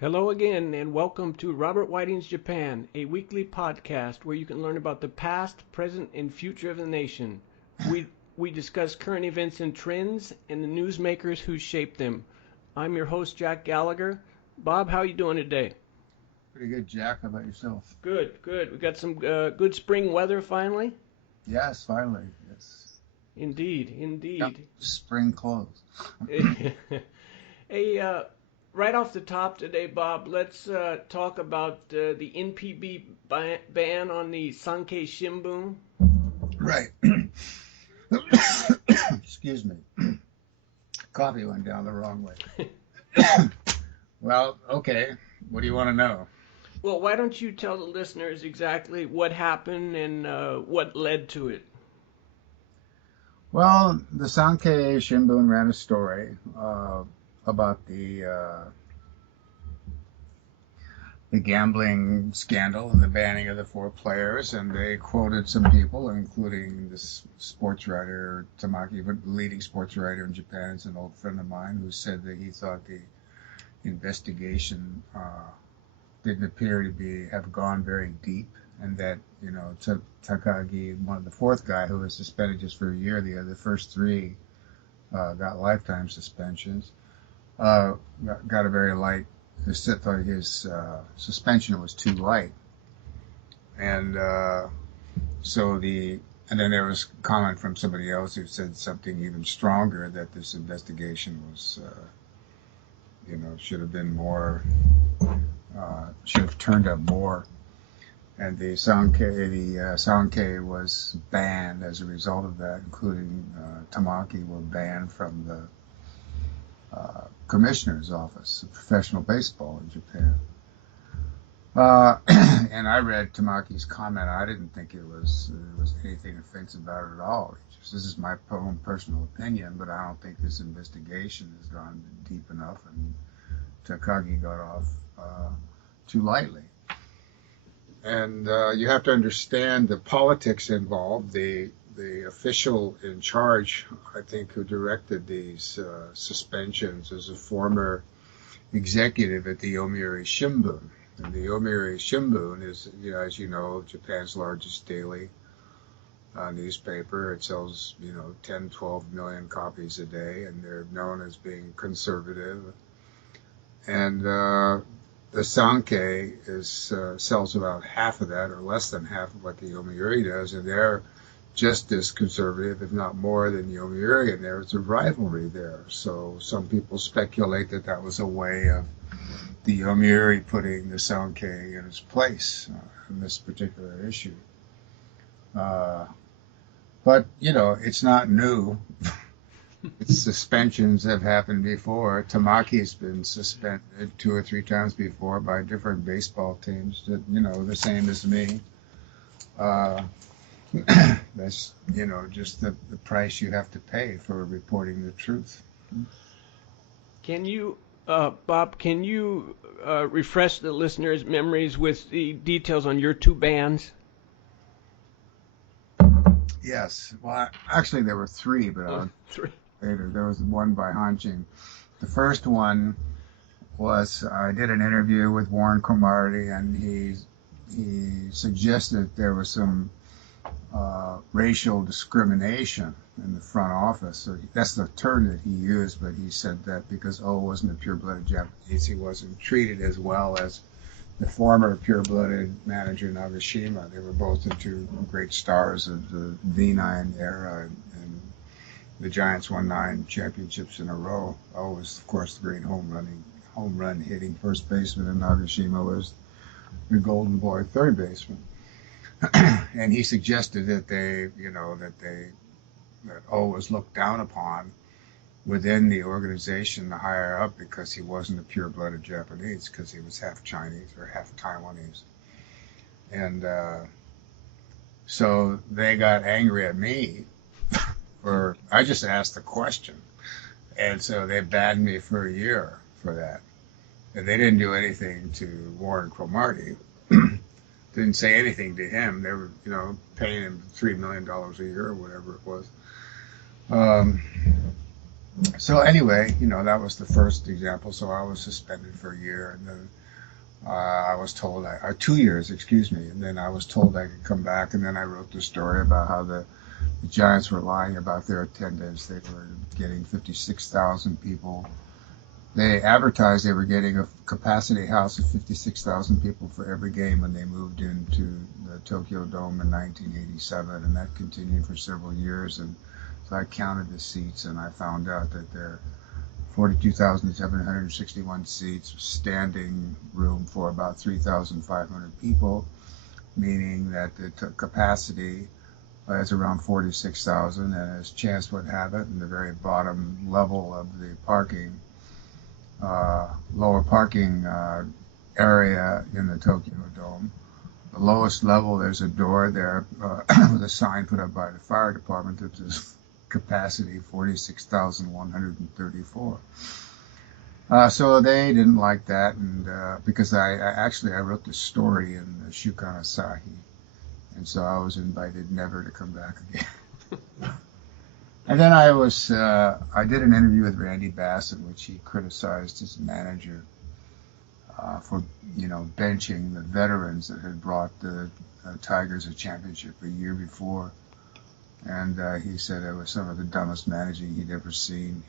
Hello again, and welcome to Robert Whiting's Japan, a weekly podcast where you can learn about the past, present, and future of the nation. We discuss current events and trends and the newsmakers who shaped them. I'm your host, Jack Gallagher. Bob, how are you doing today? Pretty good, Jack. How about yourself? Good, good. We got some good spring weather finally. Yes, finally. Yes. Indeed, Yep. indeed. Spring clothes. Hey, right off the top today, Bob, let's talk about the NPB ban on the Sankei Shimbun. Right. Excuse me. Coffee went down the wrong way. Well, okay. What do you want to know? Well, why don't you tell the listeners exactly what happened and what led to it? Well, the Sankei Shimbun ran a story about the gambling scandal and the banning of the four players, and they quoted some people, including this sports writer Tamaki, the leading sports writer in Japan, is an old friend of mine, who said that he thought the investigation didn't appear to be have gone very deep, and that Takagi, one of the fourth guy who was suspended just for a year, the first three got lifetime suspensions. Got a very light. Thought his suspension was too light, and and then there was comment from somebody else who said something even stronger, that this investigation was should have been more, should have turned up more, and the Sankei was banned as a result of that, including Tamaki were banned from the commissioner's office of professional baseball in Japan. And I read Tamaki's comment. I didn't think there was anything offensive about it at all. This is my own personal opinion, but I don't think this investigation has gone deep enough, and Takagi got off too lightly. And you have to understand the politics involved. The official in charge, I think, who directed these suspensions, is a former executive at the Yomiuri Shimbun. And the Yomiuri Shimbun is, as you know, Japan's largest daily newspaper. It sells, 10, 12 million copies a day, and they're known as being conservative. And the Sankei sells about half of that, or less than half of what the Yomiuri does, and they're just as conservative, if not more, than Yomiuri, and there's a rivalry there. So some people speculate that that was a way of the Yomiuri putting the Sankei in its place in this particular issue. But, it's not new. Its suspensions have happened before. Tamaki's been suspended 2 or 3 times before by different baseball teams that, the same as me. That's, just the price you have to pay for reporting the truth. Can you, Bob, refresh the listeners' memories with the details on your two bands? Yes. Well, actually, there were 3, but Three. later. There was one by Hanshin. The first one was, I did an interview with Warren Cromartie, and he suggested there was some racial discrimination in the front office. So that's the term that he used, but he said that because O wasn't a pure-blooded Japanese, he wasn't treated as well as the former pure-blooded manager Nagashima. They were both the 2 great stars of the V9 era, and the Giants won 9 championships in a row. O was, of course, the great home run hitting first baseman, and Nagashima was the golden boy third baseman. And he suggested that that O was looked down upon within the organization, the higher up, because he wasn't a pure-blooded Japanese, because he was half Chinese or half Taiwanese. And so they got angry at me for, I just asked the question. And so they banned me for a year for that. And they didn't do anything to Warren Cromartie. Didn't say anything to him. They were, paying him $3 million a year or whatever it was. So anyway, that was the first example. So I was suspended for a year, and then I was told 2 years, excuse me, and then I was told I could come back, and then I wrote the story about how the Giants were lying about their attendance. They were getting 56,000 people. They advertised they were getting a capacity house of 56,000 people for every game when they moved into the Tokyo Dome in 1987, and that continued for several years. And so I counted the seats, and I found out that there are 42,761 seats, standing room for about 3,500 people, meaning that the capacity is around 46,000, and as chance would have it, in the very bottom level of the lower parking area in the Tokyo Dome, the lowest level, there's a door there with a sign put up by the fire department that says capacity 46,134. So they didn't like that, and because I wrote this story in the Shukan Asahi, and so I was invited never to come back again. And then I did an interview with Randy Bass in which he criticized his manager for benching the veterans that had brought the Tigers a championship a year before, and he said it was some of the dumbest managing he'd ever seen.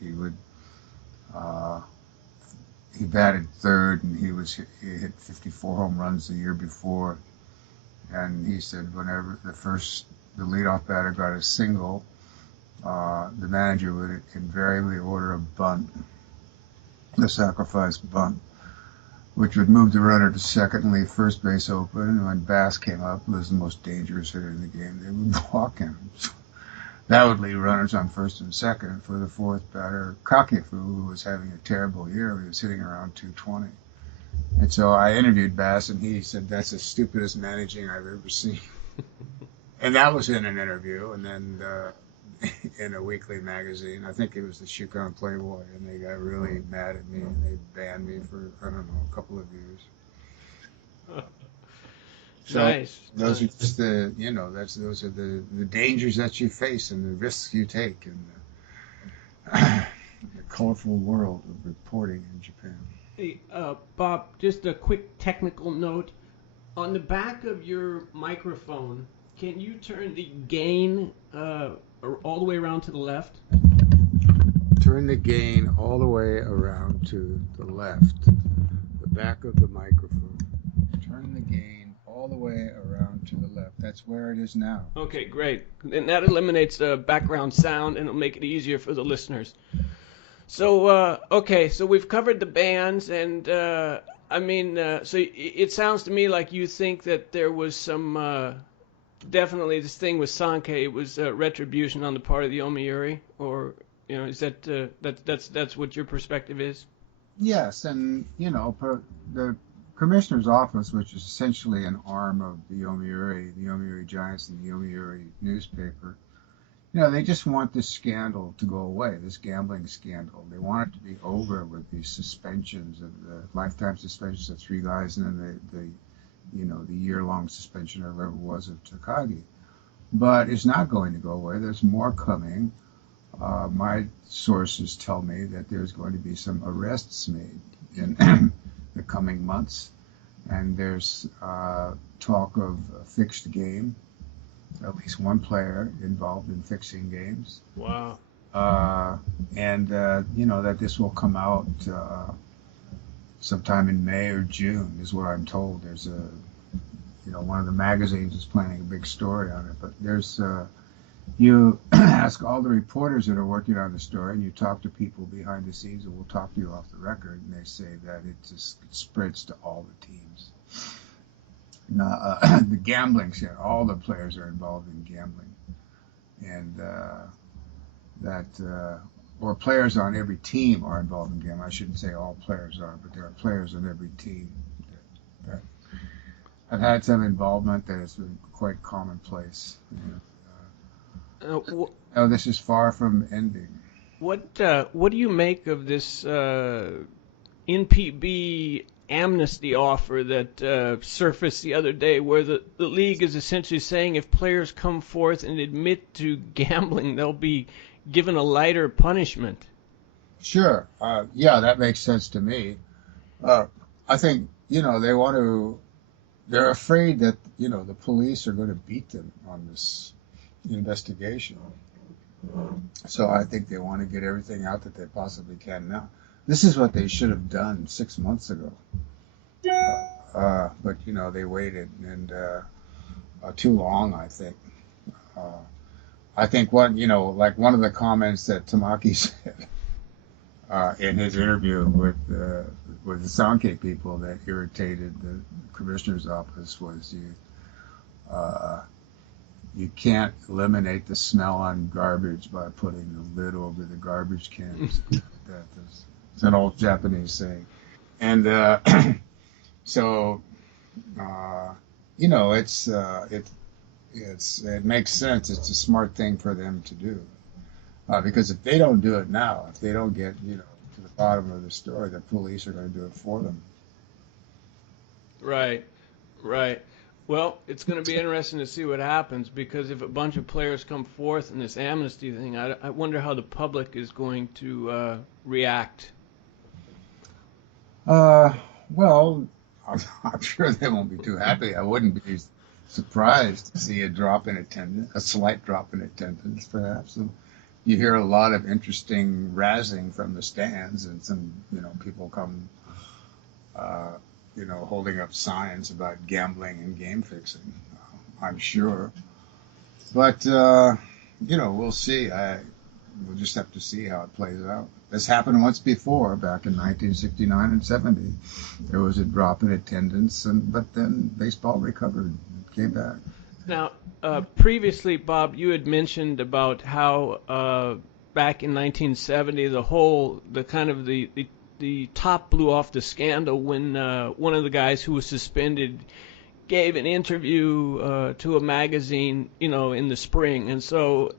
He batted third, and he hit 54 home runs the year before, and he said whenever the leadoff batter got a single, the manager would invariably order a bunt, a sacrifice bunt, which would move the runner to second and leave first base open. And when Bass came up, who was the most dangerous hitter in the game, they would walk him. That would leave runners on first and second for the fourth batter, Kakefu, who was having a terrible year. He was hitting around 220. And so I interviewed Bass, and he said, "That's the stupidest managing I've ever seen." And that was in an interview, and then in a weekly magazine. I think it was the Shukan Playboy, and they got really mad at me, and they banned me for, I don't know, a couple of years. So Nice. those are just those are the dangers that you face and the risks you take in the colorful world of reporting in Japan. Hey, Bob, just a quick technical note. On the back of your microphone, can you turn the gain all the way around to the left? Turn the gain all the way around to the left. The back of the microphone. Turn the gain all the way around to the left. That's where it is now. Okay, great. And that eliminates the background sound, and it'll make it easier for the listeners. So, okay, so we've covered the bands, and so it sounds to me like you think that there was some, definitely this thing with Sankei, it was retribution on the part of the Yomiuri, or, is that, that's what your perspective is? Yes, and, the commissioner's office, which is essentially an arm of the Yomiuri Giants and the Yomiuri newspaper, they just want this scandal to go away, this gambling scandal. They want it to be over with these suspensions of the lifetime suspensions of 3 guys, and then the year-long suspension or whatever it was of Takagi. But it's not going to go away. There's more coming. My sources tell me that there's going to be some arrests made in the coming months, and there's talk of a fixed game. At least one player involved in fixing games. Wow. That this will come out sometime in May or June is what I'm told. There's one of the magazines is planning a big story on it. But there's, you ask all the reporters that are working on the story, and you talk to people behind the scenes, and we'll talk to you off the record, and they say that it spreads to all the teams. The gambling scene, all the players are involved in gambling, and or players on every team are involved in gambling. I shouldn't say all players are, but there are players on every team that have had some involvement that has been quite commonplace. This is far from ending. What do you make of this NPB amnesty offer that surfaced the other day, where the league is essentially saying if players come forth and admit to gambling, they'll be given a lighter punishment? Sure. Yeah, that makes sense to me. Uh, I think, they want to, they're afraid that, the police are going to beat them on this investigation. So I think they want to get everything out that they possibly can now. This is what they should have done 6 months ago. But, they waited and too long, I think. Uh, I think like one of the comments that Tamaki said in his interview with the Sankei people that irritated the commissioner's office was uh, you can't eliminate the smell on garbage by putting the lid over the garbage can. It's an old Japanese saying, and so it makes sense. It's a smart thing for them to do because if they don't do it now, if they don't get to the bottom of the story, the police are going to do it for them. Right, right. Well, it's going to be interesting to see what happens because if a bunch of players come forth in this amnesty thing, I wonder how the public is going to react. Uh, well, I'm sure they won't be too happy. I wouldn't be surprised to see a drop in attendance, a slight drop in attendance, perhaps. And you hear a lot of interesting razzing from the stands, and some, people come, uh, holding up signs about gambling and game fixing. I'm sure, but we'll see. We'll just have to see how it plays out. This happened once before, back in 1969 and 70. There was a drop in attendance, but then baseball recovered, came back. Now, previously, Bob, you had mentioned about how back in 1970, the top blew off the scandal when one of the guys who was suspended gave an interview to a magazine, in the spring. And so,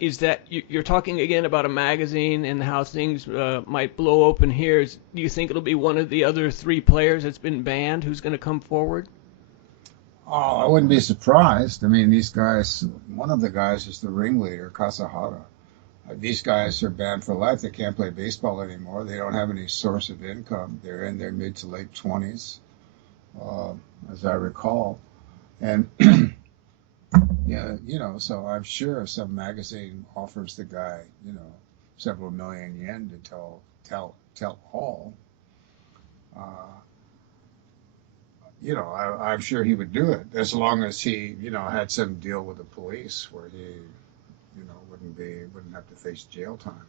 is that you're talking again about a magazine and how things might blow open here? Do you think it'll be one of the other three players that's been banned who's going to come forward? Oh, I wouldn't be surprised. I mean, these guys, one of the guys is the ringleader, Kasahara. These guys are banned for life. They can't play baseball anymore. They don't have any source of income. They're in their mid to late 20s, as I recall. And yeah, so I'm sure some magazine offers the guy, several million yen to tell all. Uh, I'm sure he would do it as long as he, had some deal with the police where he, wouldn't have to face jail time.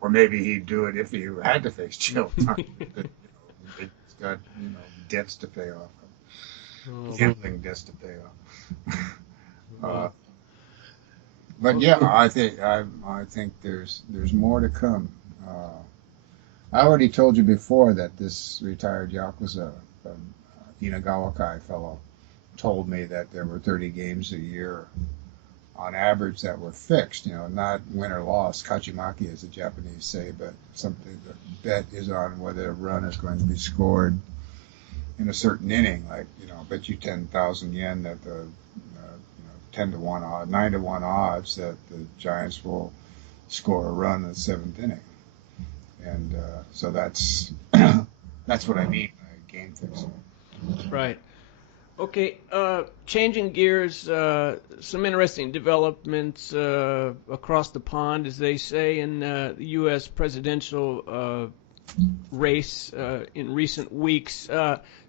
Or maybe he'd do it if he had to face jail time. He's got, debts to pay off, gambling debts to pay off. Uh, but yeah, I think there's more to come. I already told you before that this retired yakuza Inagawa fellow told me that there were 30 games a year on average that were fixed, not win or loss, kachimaki as the Japanese say, but something the bet is on whether a run is going to be scored in a certain inning, like, I bet you 10,000 yen that the 10 to 1 odd, 9 to 1 odds that the Giants will score a run in the seventh inning. And so that's what I mean by game fixing. Right. Okay, changing gears, some interesting developments across the pond, as they say, in the U.S. presidential race in recent weeks.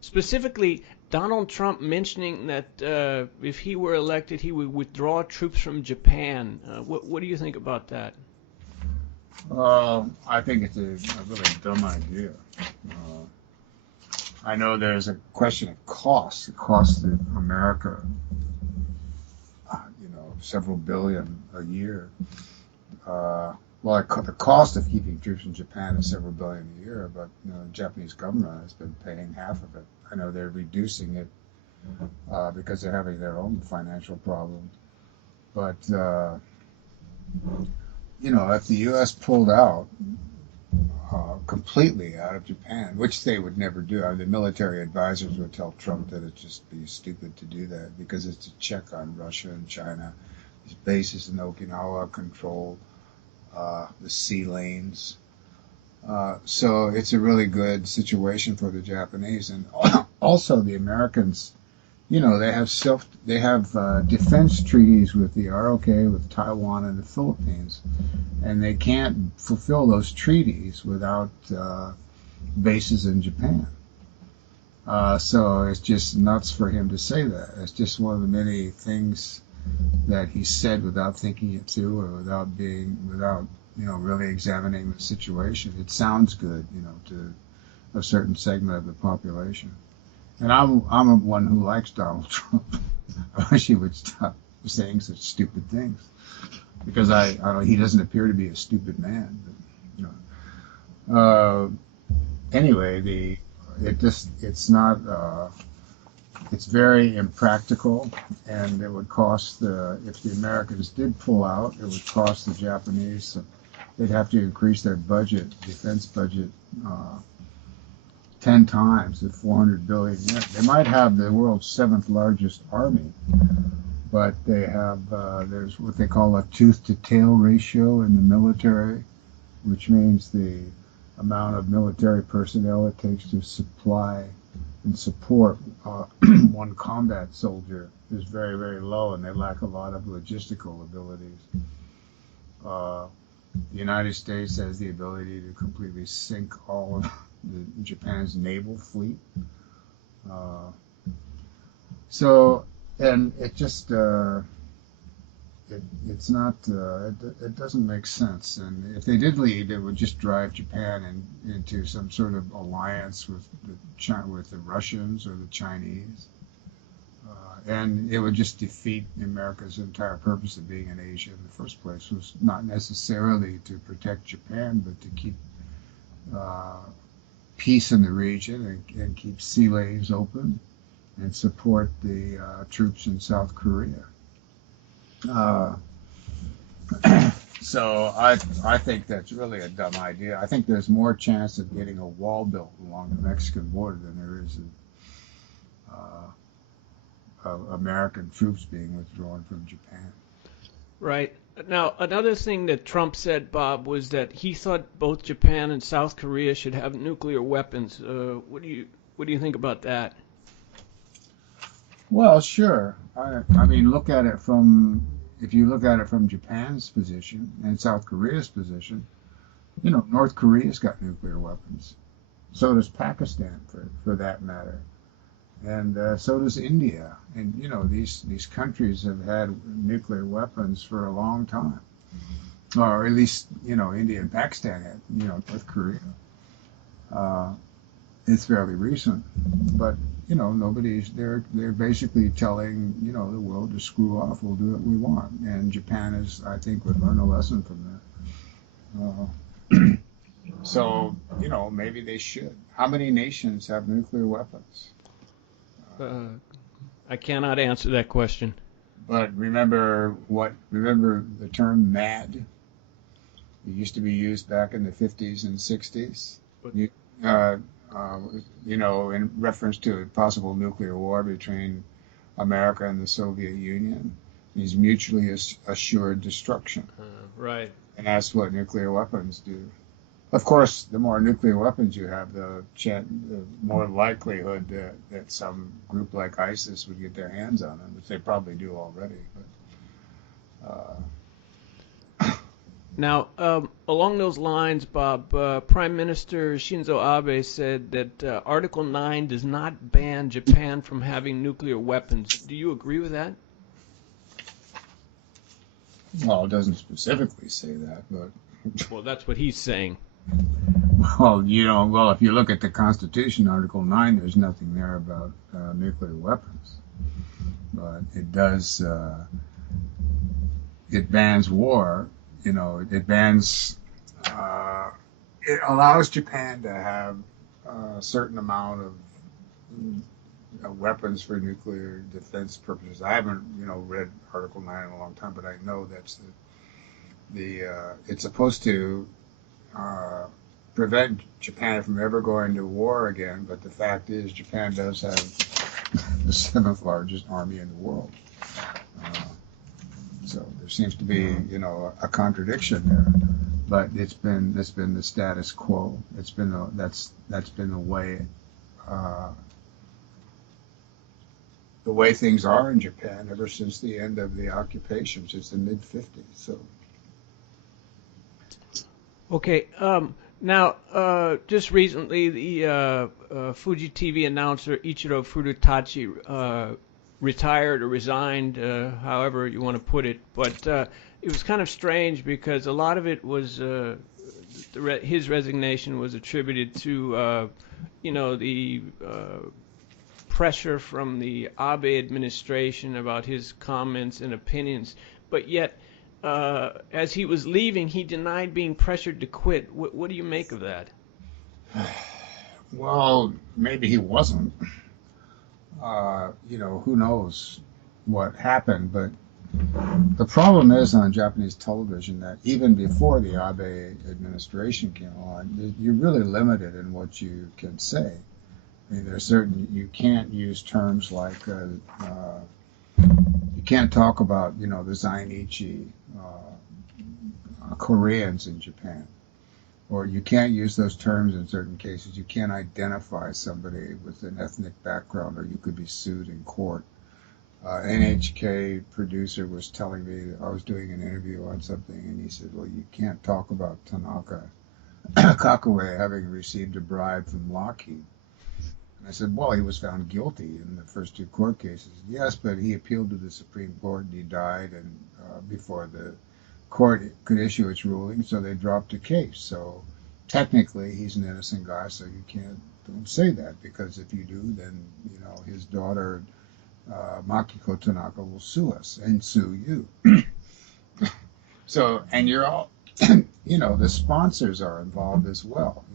Specifically, Donald Trump mentioning that if he were elected, he would withdraw troops from Japan. What do you think about that? I think it's a really dumb idea. I know there's a question of cost. It costs America, several billion a year. Well, the cost of keeping troops in Japan is several billion a year, but the Japanese government has been paying half of it. I know they're reducing it because they're having their own financial problems. But if the U.S. pulled out completely out of Japan, which they would never do. I mean, the military advisors would tell Trump that it'd just be stupid to do that because it's a check on Russia and China. His bases in Okinawa controlled the sea lanes. So it's a really good situation for the Japanese, and also the Americans. They have defense treaties with the ROK, with Taiwan and the Philippines, and they can't fulfill those treaties without bases in Japan. So it's just nuts for him to say that. It's just one of the many things that he said without thinking it through, or without really examining the situation. It sounds good, to a certain segment of the population. And I'm one who likes Donald Trump. I wish he would stop saying such stupid things, because I he doesn't appear to be a stupid man. But, anyway, it's very impractical, and it would cost if the Americans did pull out, it would cost the Japanese. They'd have to increase their defense budget, 10 times at 400 billion. Yeah, they might have the world's 7th largest army, but they have there's what they call a tooth to tail ratio in the military, which means the amount of military personnel it takes to supply and support one combat soldier is very, very low, and they lack a lot of logistical abilities. The United States has the ability to completely sink all of Japan's naval fleet. And it just it's not it doesn't make sense. And if they did leave, it would just drive Japan into some sort of alliance with the Russians or the Chinese, and it would just defeat America's entire purpose of being in Asia in the first place. Was not necessarily to protect Japan, but to keep peace in the region, and keep sea lanes open, and support the troops in South Korea. So I think that's really a dumb idea. I think there's more chance of getting a wall built along the Mexican border than there is of American troops being withdrawn from Japan. Right. Now, another thing that Trump said, Bob, was that he thought both Japan and South Korea should have nuclear weapons. What do you think about that? Well, sure. I mean, if you look at it from Japan's position and South Korea's position, North Korea's got nuclear weapons. So does Pakistan, for that matter. And so does India. And, these countries have had nuclear weapons for a long time. Or at least, India and Pakistan had, North Korea. It's fairly recent. But, they're basically telling, the world to screw off, we'll do what we want. And Japan I think, would learn a lesson from that. So, maybe they should. How many nations have nuclear weapons? I cannot answer that question. But remember the term MAD? It used to be used back in the 50s and 60s. In reference to a possible nuclear war between America and the Soviet Union. These mutually assured destruction. Right. And that's what nuclear weapons do. Of course, the more nuclear weapons you have, the more likelihood that some group like ISIS would get their hands on them, which they probably do already. But Now, along those lines, Bob, Prime Minister Shinzo Abe said that Article 9 does not ban Japan from having nuclear weapons. Do you agree with that? Well, it doesn't specifically say that, but... Well, that's what he's saying. Well, if you look at the Constitution, Article 9, there's nothing there about nuclear weapons. But it does, it bans war, it bans, it allows Japan to have a certain amount of weapons for nuclear defense purposes. I haven't, read Article 9 in a long time, but I know that's it's supposed to prevent Japan from ever going to war again, but the fact is Japan does have the 7th largest army in the world. So there seems to be, a contradiction there. but it's been the status quo. That's been uh, the way things are in Japan ever since the end of the occupation, which is the mid-50s. So Okay. Now, just recently, the Fuji TV announcer Ichiro Furutachi retired or resigned, however you want to put it. But it was kind of strange because a lot of it was his resignation was attributed to, the pressure from the Abe administration about his comments and opinions. But yet, as he was leaving, he denied being pressured to quit. What do you make of that? well, maybe he wasn't. Who knows what happened, but the problem is on Japanese television that even before the Abe administration came on, you're really limited in what you can say. I mean, there's you can't use terms like, you can't talk about, the Zainichi Koreans in Japan. Or you can't use those terms in certain cases. You can't identify somebody with an ethnic background, or you could be sued in court. NHK producer was telling me, I was doing an interview on something, and he said, well, you can't talk about Tanaka Kakue having received a bribe from Lockheed. And I said, well, he was found guilty in the first two court cases. Yes, but he appealed to the Supreme Court, and he died, and before the court could issue its ruling, so they dropped the case. So technically, he's an innocent guy, so you don't say that, because if you do, then his daughter Makiko Tanaka will sue us and sue you. So, and you're all, the sponsors are involved as well.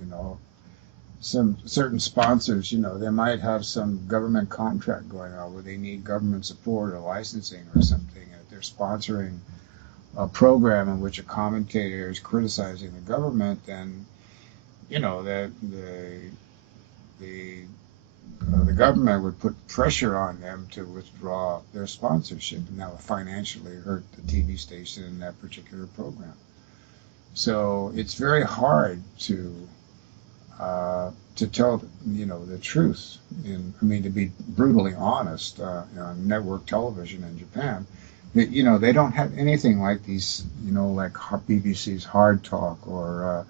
Some certain sponsors, they might have some government contract going on where they need government support or licensing or something, and if they're sponsoring a program in which a commentator is criticizing the government, then that the government would put pressure on them to withdraw their sponsorship, and that would financially hurt the TV station in that particular program. So it's very hard to tell the truth. To be brutally honest, on network television in Japan, they don't have anything like these, like BBC's Hard Talk, or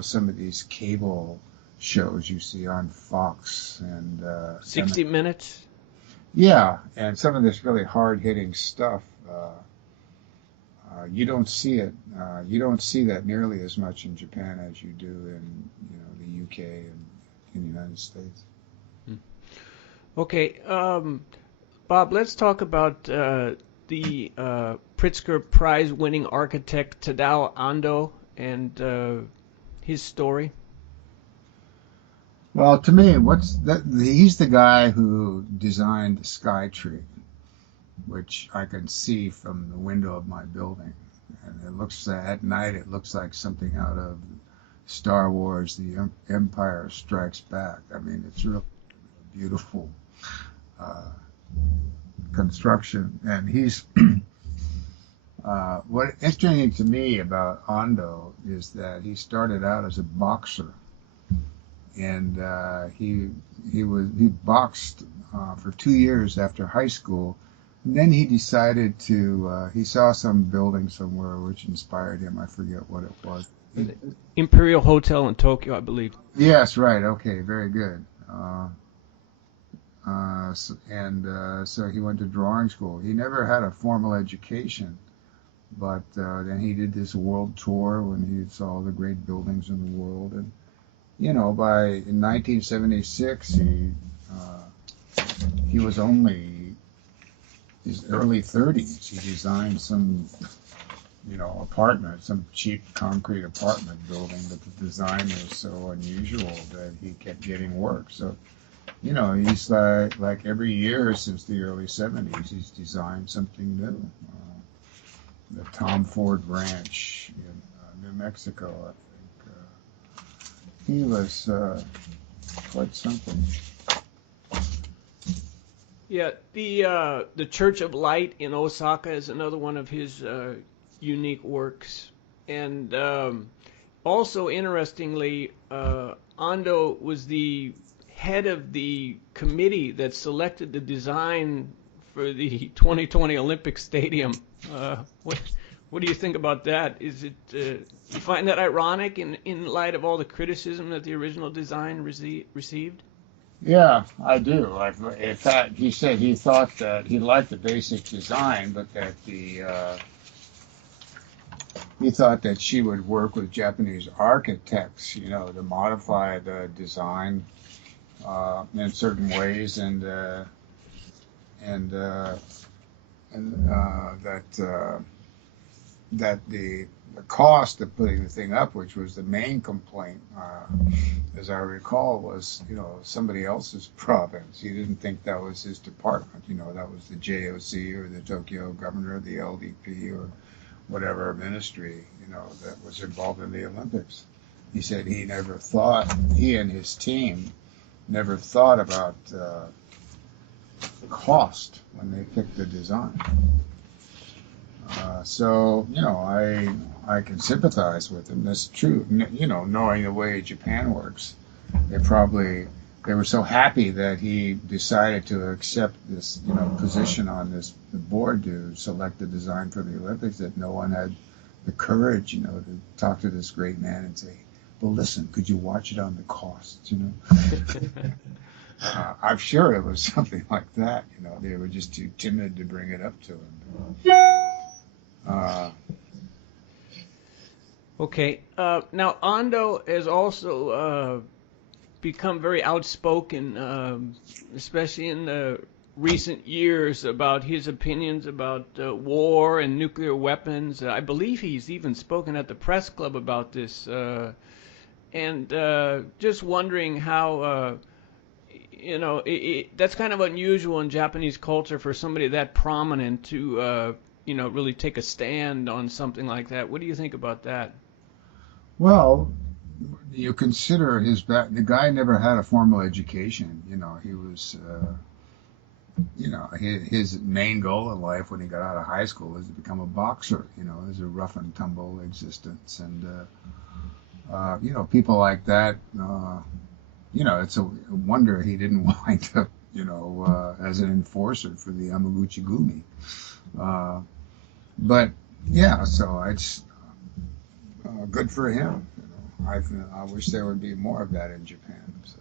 some of these cable shows you see on Fox and 60 Minutes. Yeah, and some of this really hard-hitting stuff. You don't see it. You don't see that nearly as much in Japan as you do in the UK and in the United States. Okay, Bob, let's talk about the Pritzker Prize-winning architect Tadao Ando and his story. Well, to me, he's the guy who designed the Sky Tree, which I can see from the window of my building. And at night, it looks like something out of Star Wars, The Empire Strikes Back. I mean, it's really beautiful construction. And he's, what interesting to me about Ando is that he started out as a boxer. And he boxed for 2 years after high school. And then he decided he saw some building somewhere which inspired him. I forget what it was. Imperial Hotel in Tokyo, I believe. Yes, right. Okay, very good. So he went to drawing school. He never had a formal education, but then he did this world tour when he saw the great buildings in the world. And in 1976, he was only his early 30s. He designed some, apartment, some cheap concrete apartment building, but the design was so unusual that he kept getting work. So, he's like every year since the early 70s, he's designed something new. The Tom Ford Ranch in New Mexico, I think. He was quite something. Yeah, the Church of Light in Osaka is another one of his unique works. And also, interestingly, Ando was the head of the committee that selected the design for the 2020 Olympic Stadium. What do you think about that? Is it you find that ironic in light of all the criticism that the original design received? Yeah, I do. In fact, he said he thought that he liked the basic design, but that he thought that she would work with Japanese architects, to modify the design in certain ways, and that the cost of putting the thing up, which was the main complaint, as I recall, was somebody else's province. He didn't think that was his department. That was the JOC or the Tokyo governor, the LDP, or whatever ministry that was involved in the Olympics. He said he and his team never thought about cost when they picked the design. So I can sympathize with him. That's true. Knowing the way Japan works, they were so happy that he decided to accept this position on the board to select the design for the Olympics that no one had the courage to talk to this great man and say, well, listen, could you watch it on the costs? I'm sure it was something like that. They were just too timid to bring it up to him. Okay. Now, Ando has also become very outspoken, especially in the recent years, about his opinions about war and nuclear weapons. I believe he's even spoken at the press club about this. And just wondering how, that's kind of unusual in Japanese culture for somebody that prominent to, really take a stand on something like that. What do you think about that? Well, you consider the guy never had a formal education. He was, his main goal in life when he got out of high school was to become a boxer. It was a rough and tumble existence. And, people like that, it's a wonder he didn't wind up, as an enforcer for the Yamaguchi Gumi. But yeah, so it's good for him. I wish there would be more of that in Japan. So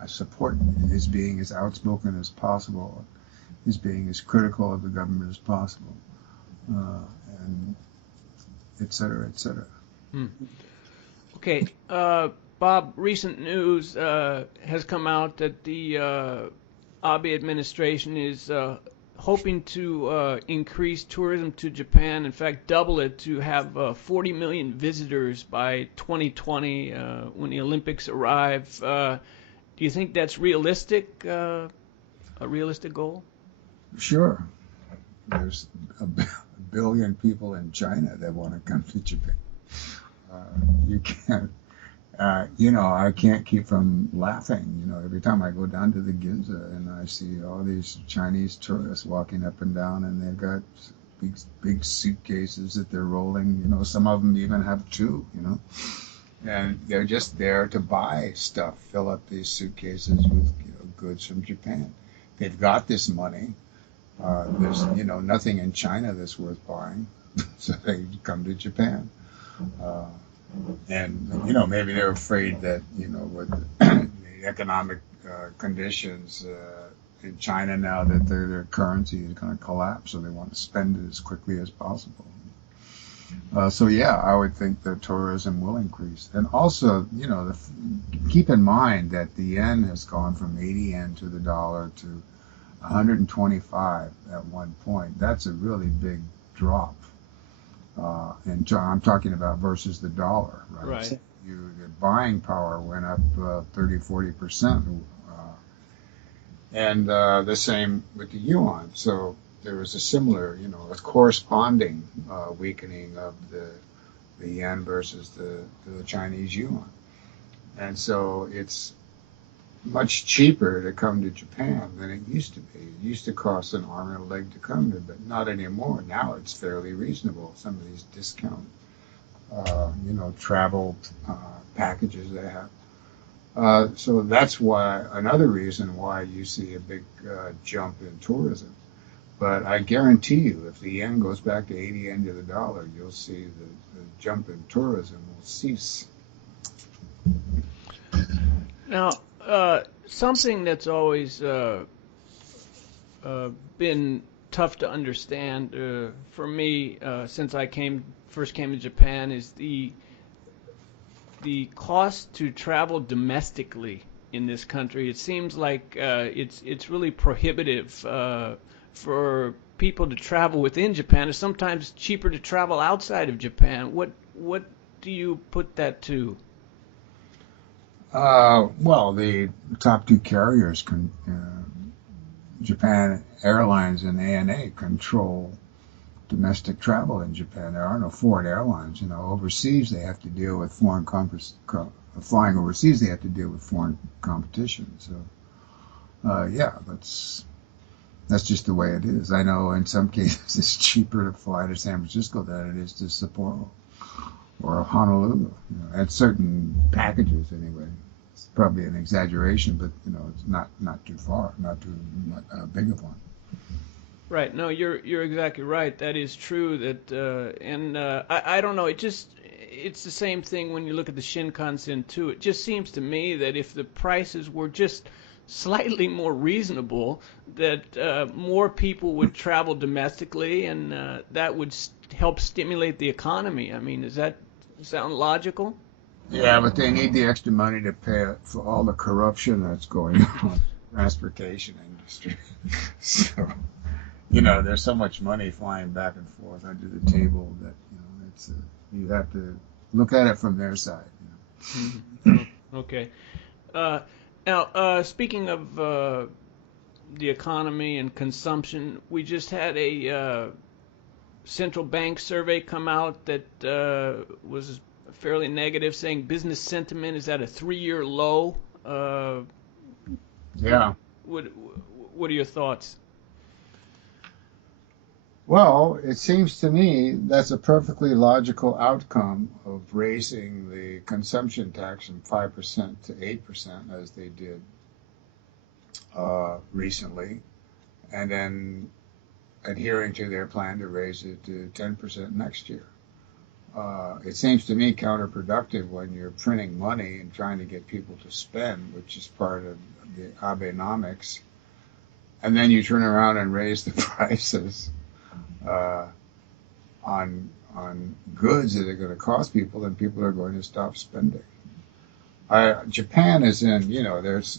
I support his being as outspoken as possible, his being as critical of the government as possible, and et cetera, et cetera. Hmm. Okay, Bob, recent news has come out that the Abe administration is hoping to increase tourism to Japan, in fact, double it to have 40 million visitors by 2020 when the Olympics arrive. Do you think that's realistic, a realistic goal? Sure. There's a billion people in China that want to come to Japan. You can't. I can't keep from laughing. Every time I go down to the Ginza and I see all these Chinese tourists walking up and down, and they've got big suitcases that they're rolling. Some of them even have two. And they're just there to buy stuff, fill up these suitcases with goods from Japan. They've got this money. There's nothing in China that's worth buying, so they come to Japan. And maybe they're afraid that with the economic conditions in China now that their currency is going to collapse, so they want to spend it as quickly as possible. So yeah, I would think that tourism will increase, and also keep in mind that the yen has gone from 80 yen to the dollar to 125 at one point. That's a really big drop. And I'm talking about versus the dollar, right? Right. The buying power went up 30-40%, and the same with the yuan. So there was a similar, a corresponding weakening of the yen versus the Chinese yuan, and so it's much cheaper to come to Japan than it used to be. It used to cost an arm and a leg to come to, but not anymore. Now it's fairly reasonable. Some of these discount, travel packages they have. So that's why another reason why you see a big jump in tourism. But I guarantee you, if the yen goes back to 80 yen to the dollar, you'll see the jump in tourism will cease. Now, something that's always been tough to understand for me since I first came to Japan is the cost to travel domestically in this country. It seems like it's really prohibitive for people to travel within Japan. It's sometimes cheaper to travel outside of Japan. What do you put that to? Well, the top two carriers, Japan Airlines and ANA, control domestic travel in Japan. There are no foreign airlines. Overseas they have to deal with flying overseas they have to deal with foreign competition. So, yeah, that's just the way it is. I know in some cases it's cheaper to fly to San Francisco than it is to Sapporo or Honolulu. At certain packages anyway. It's probably an exaggeration, but it's not too far, not too big of one. Right. No, you're exactly right. That is true. I don't know. It's the same thing when you look at the Shinkansen too. It just seems to me that if the prices were just slightly more reasonable, that more people would travel domestically, and that would help stimulate the economy. I mean, does that sound logical? Yeah, but they need the extra money to pay for all the corruption that's going on in the transportation industry. So. There's so much money flying back and forth under the table that it's you have to look at it from their side. Okay. Now, speaking of the economy and consumption, we just had a central bank survey come out that was fairly negative, saying business sentiment is at a 3-year low. Yeah. What are your thoughts? Well, it seems to me that's a perfectly logical outcome of raising the consumption tax from 5% to 8% as they did recently, and then adhering to their plan to raise it to 10% next year. It seems to me counterproductive when you're printing money and trying to get people to spend, which is part of the Abenomics, and then you turn around and raise the prices on goods that are going to cost people, and people are going to stop spending. Japan is in,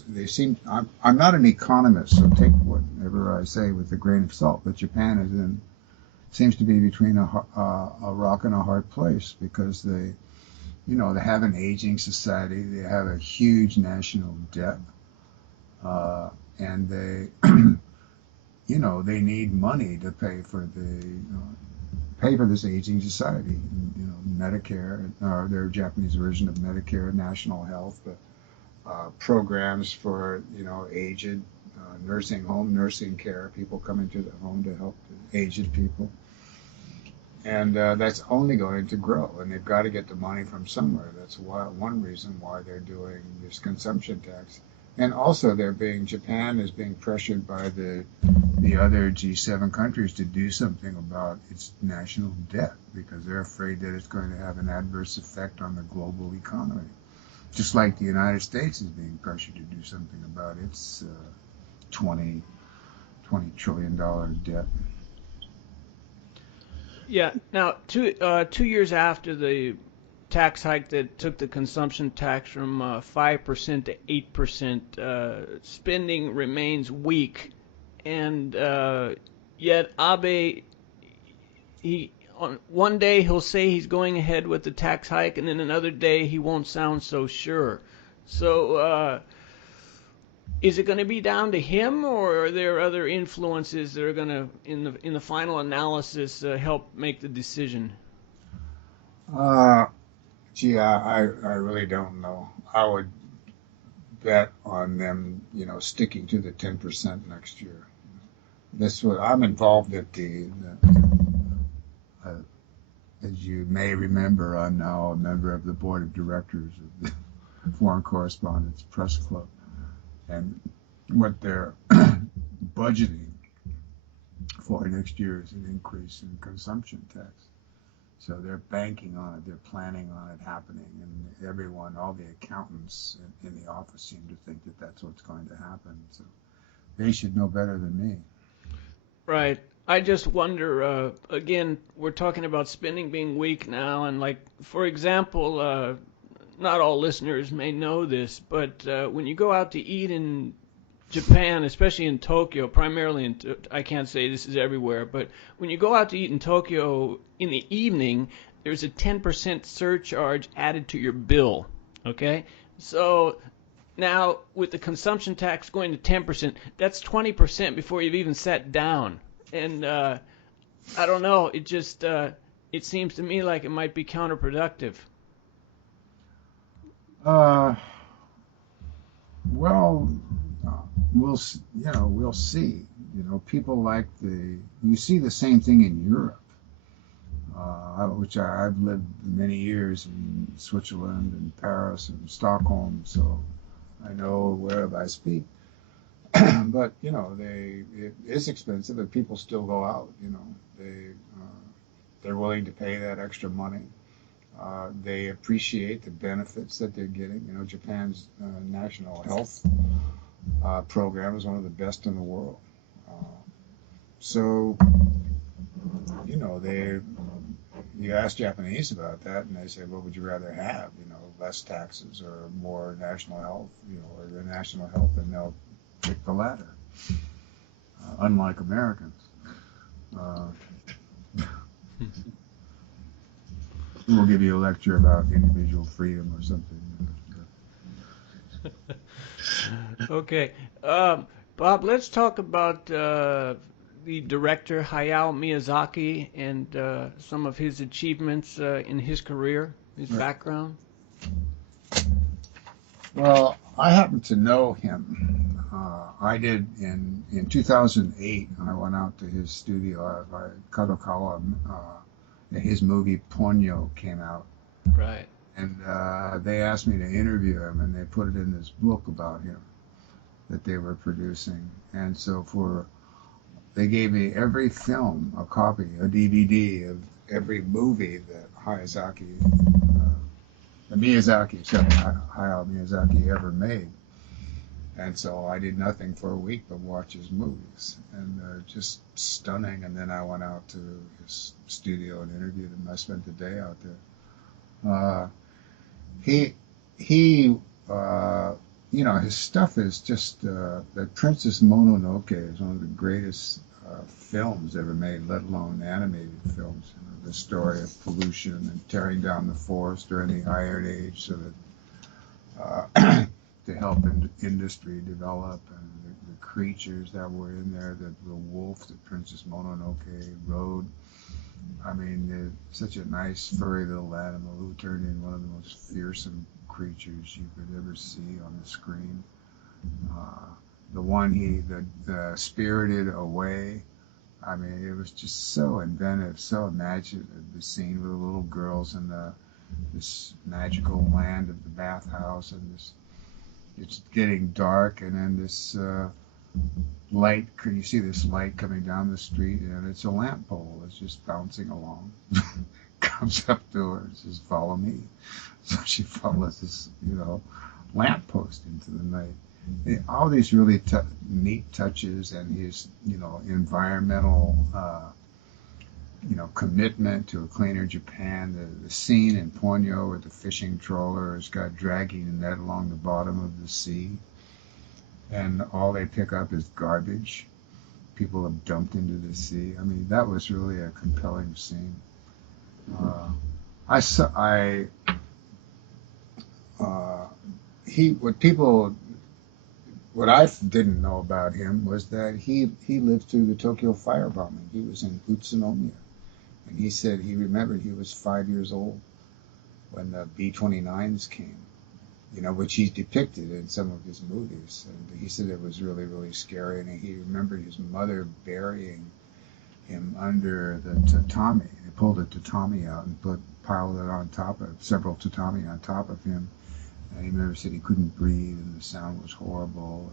they seem. I'm not an economist, so take whatever I say with a grain of salt. But Japan seems to be between a rock and a hard place because they have an aging society, they have a huge national debt, and they. They need money to pay for this aging society. Medicare, or their Japanese version of Medicare, national health, programs for aged, nursing care, people coming to the home to help the aged people, and that's only going to grow. And they've got to get the money from somewhere. That's one reason why they're doing this consumption tax. And also, Japan is being pressured by the other G7 countries to do something about its national debt because they're afraid that it's going to have an adverse effect on the global economy. Just like the United States is being pressured to do something about its $20 trillion debt. Yeah. Now, 2 years after the tax hike that took the consumption tax from 5% to 8%, spending remains weak, and yet Abe, one day he'll say he's going ahead with the tax hike, and then another day he won't sound so sure. So, is it going to be down to him, or are there other influences that are going to, in the final analysis, help make the decision? Gee, I really don't know. I would bet on them, sticking to the 10% next year. That's what I'm involved at uh, as you may remember, I'm now a member of the board of directors of the Foreign Correspondents Press Club. And what they're budgeting for next year is an increase in consumption tax. So they're banking on it, they're planning on it happening, and everyone, all the accountants in the office seem to think that that's what's going to happen. So they should know better than me. Right. I just wonder, again, we're talking about spending being weak now, and like, for example, not all listeners may know this, but when you go out to eat in Japan, especially in Tokyo, primarily I can't say this is everywhere, but when you go out to eat in Tokyo in the evening, there's a 10% surcharge added to your bill. Okay? So now with the consumption tax going to 10%, that's 20% before you've even sat down. And I don't know, it just it seems to me like it might be counterproductive. Well, we'll see. People like you see the same thing in Europe, which I've lived many years in Switzerland and Paris and Stockholm, so I know wherever I speak. But it is expensive, and people still go out. They're willing to pay that extra money. They appreciate the benefits that they're getting. Japan's national health program is one of the best in the world. So, you ask Japanese about that, and they say, "What would you rather have? Less taxes or more national health? Or the national health?" And they'll pick the latter. Unlike Americans. We'll give you a lecture about individual freedom or something. Okay. Bob, let's talk about the director Hayao Miyazaki and some of his achievements in his career, his background. Well, I happen to know him. I did in 2008. I went out to his studio. Kadokawa. His movie Ponyo came out. Right. And they asked me to interview him, and they put it in this book about him that they were producing. And so they gave me every film, a copy, a DVD of every movie that Hayao Miyazaki ever made. And so I did nothing for a week but watch his movies, and they're just stunning. And then I went out to his studio and interviewed him. I spent the day out there. His stuff is just the Princess Mononoke is one of the greatest films ever made, let alone animated films. The story of pollution and tearing down the forest during the Iron Age, so that to help industry develop, and the creatures that were in there, the wolf that Princess Mononoke rode. I mean, such a nice furry little animal who turned into one of the most fearsome creatures you could ever see on the screen. The one the Spirited Away. I mean, it was just so inventive, so imaginative. The scene with the little girls in this magical land of the bathhouse, and it's getting dark, and then this light. You see this light coming down the street, and it's a lamp pole. It's just bouncing along. Comes up to her and says, "Follow me." So she follows this, lamp post into the night. All these really neat touches, and his, environmental, commitment to a cleaner Japan. The scene in Ponyo where the fishing trawler has got dragging a net along the bottom of the sea, and all they pick up is garbage people have dumped into the sea. I mean, that was really a compelling scene. What I didn't know about him was that he lived through the Tokyo firebombing. He was in Utsunomiya, and he said he remembered he was 5 years old when the B-29s came, which he's depicted in some of his movies. And he said it was really, really scary, and he remembered his mother burying him under the tatami. They pulled a tatami out and piled it on top of several tatami on top of him. And he remember said he couldn't breathe, and the sound was horrible.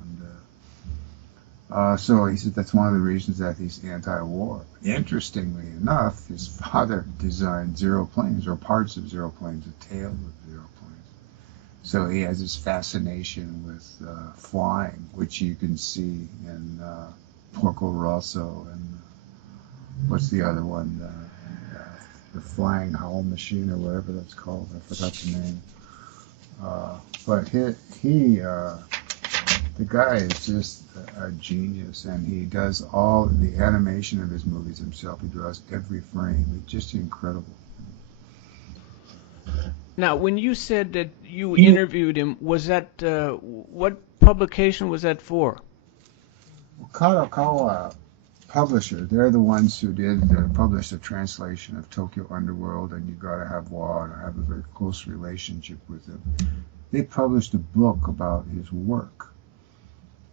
And so he said that's one of the reasons that he's anti-war. Interestingly enough, his father designed Zero planes, or parts of Zero planes, a tail of Zero planes. So he has this fascination with flying, which you can see in Porco Rosso and what's the other one? The Flying Howl Machine, or whatever that's called. I forgot the name. But the guy is just a genius, and he does all the animation of his movies himself. He draws every frame. It's just incredible. Now, when you said that you interviewed him, was that what publication was that for? Kadokawa publisher, they're the ones who published a translation of Tokyo Underworld, and you got to have a very close relationship with him. They published a book about his work,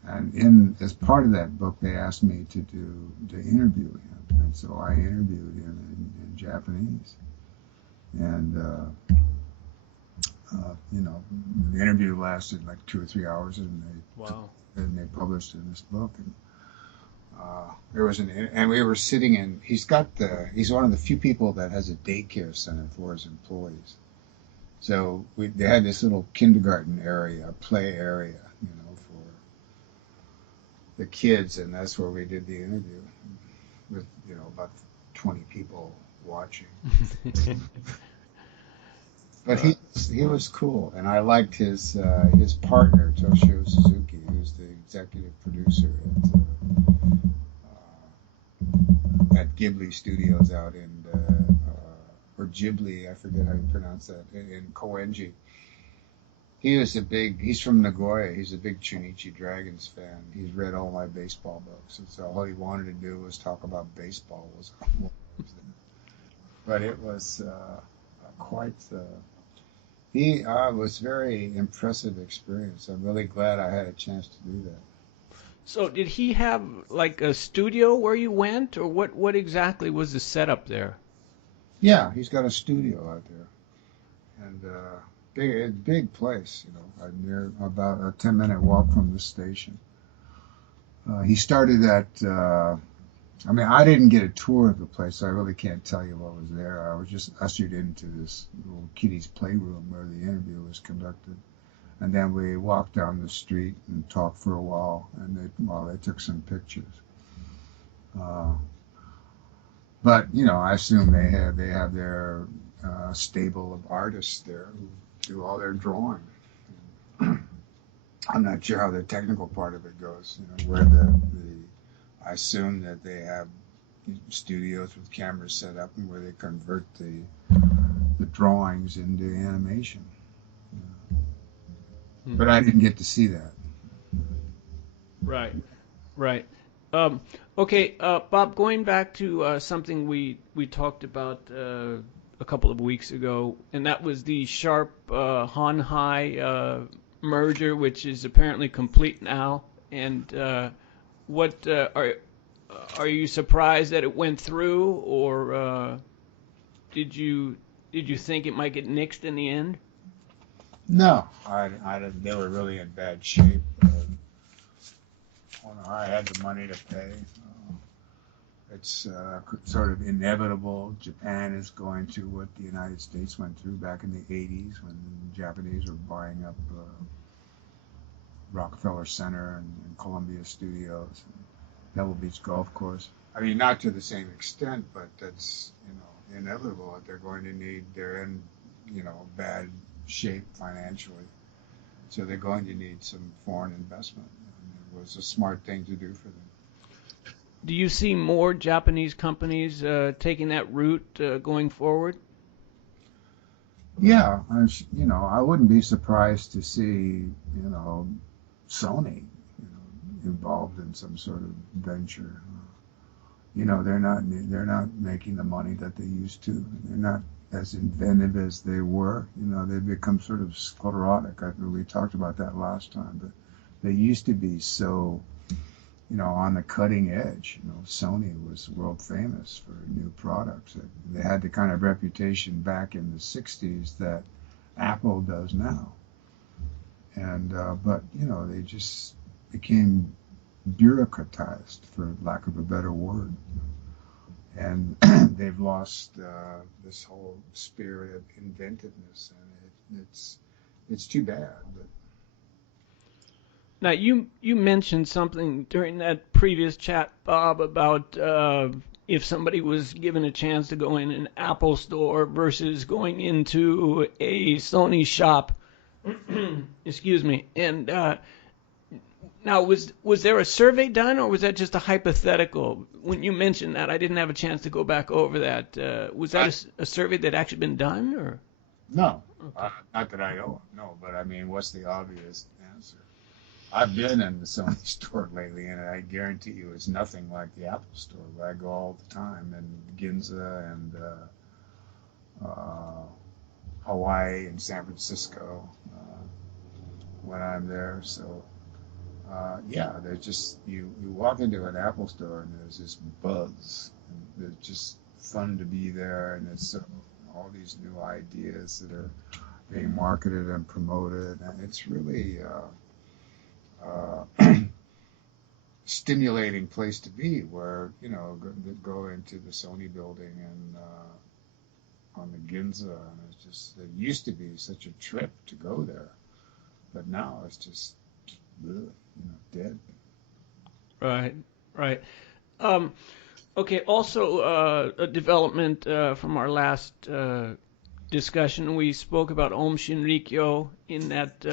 and as part of that book, they asked me to interview him, and so I interviewed him in Japanese, and the interview lasted like 2 or 3 hours, and they published in this book. And and we were sitting in. He's one of the few people that has a daycare center for his employees. So they had this little kindergarten area, play area, for the kids, and that's where we did the interview with about 20 people watching. But he was cool, and I liked his partner, Toshio Suzuki, who's the executive producer at Ghibli Studios out in or Ghibli, I forget how you pronounce that, in Koenji. He's from Nagoya. He's a big Chunichi Dragons fan. He's read all my baseball books, and so all he wanted to do was talk about baseball. But it was quite. Was very impressive experience. I'm really glad I had a chance to do that. So did he have like a studio where you went, or what exactly was the setup there? Yeah, he's got a studio out there, and big place, near about a 10-minute walk from the station. He started at. I didn't get a tour of the place, so I really can't tell you what was there. I was just ushered into this little kiddies' playroom where the interview was conducted. And then we walked down the street and talked for a while, and they took some pictures. But I assume they have their stable of artists there who do all their drawing. I'm not sure how the technical part of it goes. Where I assume that they have studios with cameras set up and where they convert the drawings into animation. But I didn't get to see that. Right. Okay, Bob, going back to something we talked about a couple of weeks ago, and that was the Sharp Honhai merger, which is apparently complete now. And what are you surprised that it went through, or did you think it might get nixed in the end? No, they were really in bad shape. I had the money to pay. It's sort of inevitable. Japan is going through what the United States went through back in the 80s when the Japanese were buying up Rockefeller Center and Columbia Studios and Pebble Beach Golf Course. Not to the same extent, but that's inevitable that they're going to need. They're in bad shape financially, so they're going to need some foreign investment. And it was a smart thing to do for them. Do you see more Japanese companies taking that route going forward? Yeah, I wouldn't be surprised to see Sony involved in some sort of venture. They're not making the money that they used to. They're not as inventive as they were. They become sort of sclerotic. We talked about that last time, but they used to be so, on the cutting edge. Sony was world famous for new products. They had the kind of reputation back in the 60s that Apple does now. And, but, they just became bureaucratized, for lack of a better word. And they've lost this whole spirit of inventiveness, and it's too bad. But Now, you mentioned something during that previous chat, Bob, about if somebody was given a chance to go in an Apple store versus going into a Sony shop. Excuse me. And now, was there a survey done, or was that just a hypothetical? When you mentioned that, I didn't have a chance to go back over that. Was that a survey that actually been done, or? No, not that I know of. No, but I mean, what's the obvious answer? I've been in the Sony store lately, and I guarantee you it's nothing like the Apple store where I go all the time, and Ginza and Hawaii and San Francisco when I'm there. So, yeah, there's just, you walk into an Apple store and there's this buzz. And it's just fun to be there, and it's all these new ideas that are being marketed and promoted, and it's really stimulating place to be, where go into the Sony building and on the Ginza, and it's just, it used to be such a trip to go there, but now it's just dead. Right. Okay. Also, a development from our last discussion, we spoke about Om Shinrikyo in that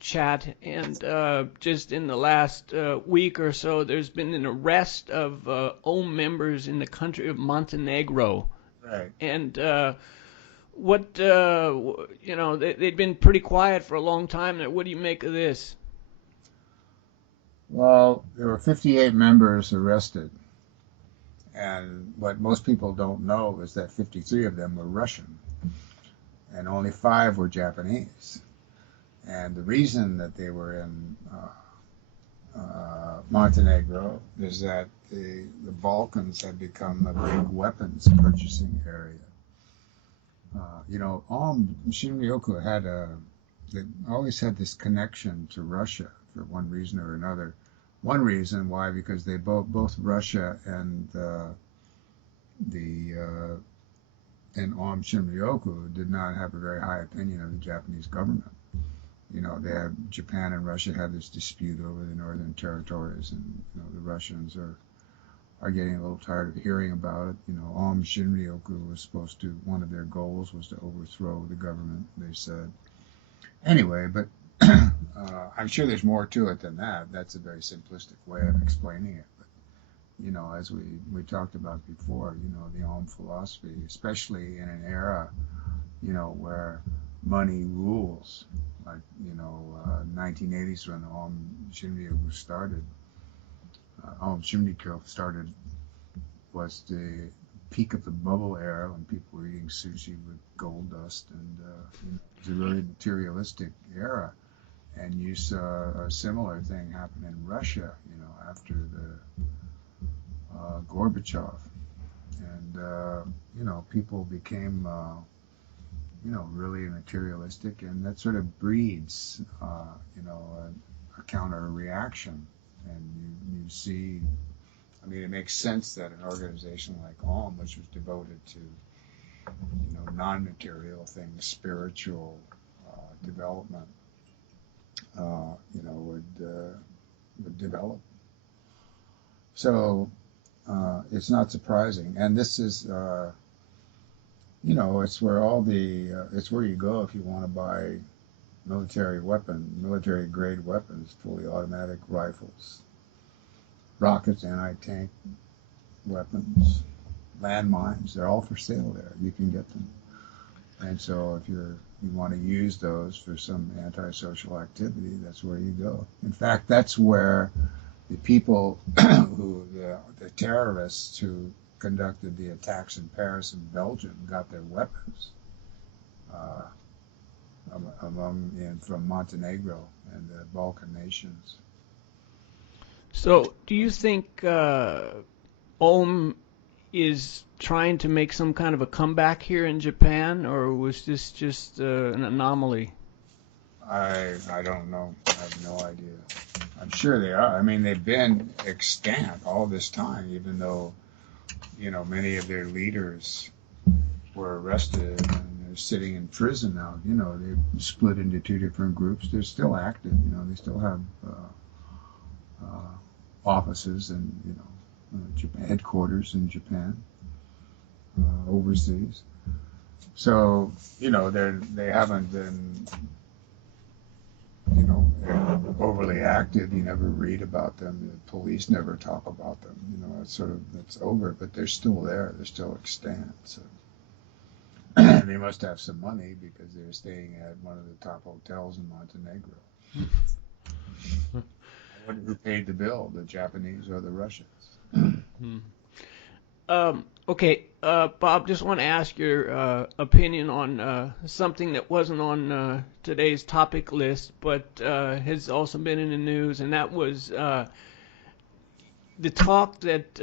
chat, and just in the last week or so, there's been an arrest of Om members in the country of Montenegro. Right. And they'd been pretty quiet for a long time. What do you make of this? Well, there were 58 members arrested, and what most people don't know is that 53 of them were Russian, and only 5 were Japanese. And the reason that they were in Montenegro is that the Balkans had become a big weapons purchasing area. Shinryoku they always had this connection to Russia for one reason or another. One reason why, because they both Russia and Om Shinryoku did not have a very high opinion of the Japanese government. Japan and Russia had this dispute over the northern territories, and the Russians are getting a little tired of hearing about it. Om Shinryoku was one of their goals was to overthrow the government, they said. Anyway, but I'm sure there's more to it than that. That's a very simplistic way of explaining it. But, as we talked about before, the Om philosophy, especially in an era, where money rules, like, 1980s when Om Shinrikyo started. Om Shinrikyo started was the peak of the bubble era when people were eating sushi with gold dust, and it was a very materialistic era. And you saw a similar thing happen in Russia, after the Gorbachev, and people became really materialistic, and that sort of breeds a counter reaction. And you see, it makes sense that an organization like Om, which was devoted to non-material things, spiritual development, would develop. So it's not surprising, and this is it's where it's where you go if you want to buy military grade weapons, fully automatic rifles, rockets, anti-tank weapons, landmines. They're all for sale there. You can get them. And so if you want to use those for some antisocial activity, that's where you go. In fact, that's where the people the terrorists who conducted the attacks in Paris and Belgium got their weapons. uh, among and from Montenegro and the Balkan nations. So, do you think Ohm is trying to make some kind of a comeback here in Japan, or was this just an anomaly? I don't know. I have no idea. I'm sure they are. I mean, they've been extant all this time, even though many of their leaders were arrested and they're sitting in prison now. They've split into two different groups. They're still active. They still have offices and Japan, headquarters in Japan, overseas. So they haven't been overly active. You never read about them. The police never talk about them. It's over. But they're still there. They're still extant. So they must have some money because they're staying at one of the top hotels in Montenegro. I wonder who paid the bill, the Japanese or the Russians? Okay, Bob, just want to ask your opinion on something that wasn't on today's topic list, but has also been in the news, and that was the talk that